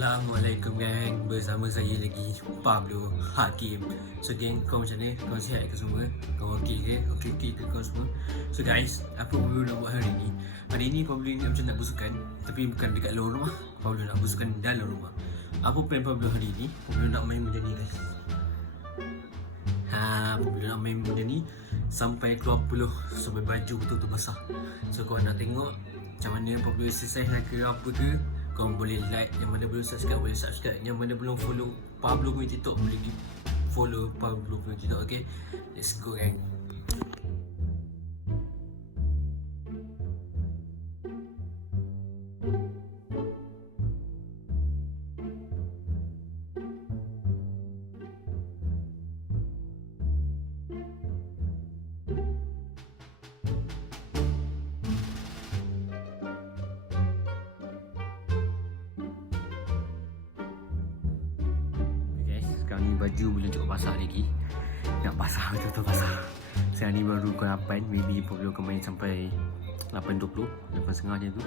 Assalamualaikum gang. Bersama saya lagi Pablo Hakim. So gang, kau macam mana? Kau sihat ke semua? Kau okey ke? Okey ke kau semua? So guys, apa Pablo nak buat hari ni? Hari ni Pablo ni macam nak bersukan, tapi bukan dekat luar rumah. Pablo nak bersukan dalam rumah. Apa plan Pablo hari ni? Pablo nak main benda ni guys. Pablo nak main benda ni sampai keluar peluh, sampai baju betul-betul basah. So kau nak tengok macam mana Pablo exercise ke apa ke, kau boleh like. Yang mana belum subscribe boleh subscribe. Yang mana belum follow Pablo punya TikTok boleh di follow Pablo punya TikTok. Okay, let's go gang. Sekarang ni baju belum cukup basah lagi. Nak basah betul-betul basah. Sekarang ni baru pukul 8. Maybe Pablo akan main sampai 8.20, 8.30 macam tu.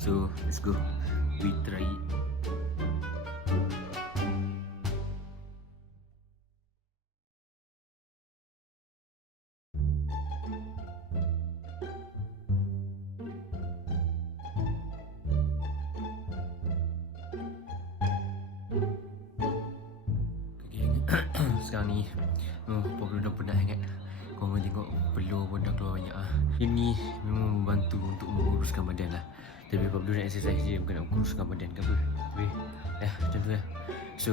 So let's go, we try it. Sekarang ni Pablo dah penat sangat. Kau mau tengok peluh pun dah keluar banyak ah. Ini memang membantu untuk menguruskan badan lah. Tapi Pablo nak exercise je, bukan nak menguruskan badan ke apa. Tapi macam tu lah. So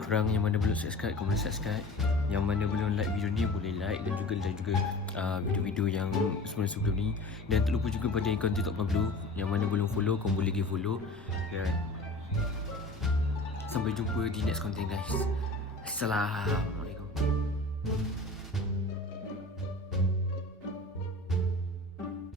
korang yang mana belum subscribe, kau boleh subscribe. Yang mana belum like video ni boleh like, dan juga video-video yang sebelum-sebelum ni. Dan tak lupa juga pada akaun TikTok Pablo. Yang mana belum follow, kau boleh pergi follow. Dan sampai jumpa di next content guys. Assalamualaikum.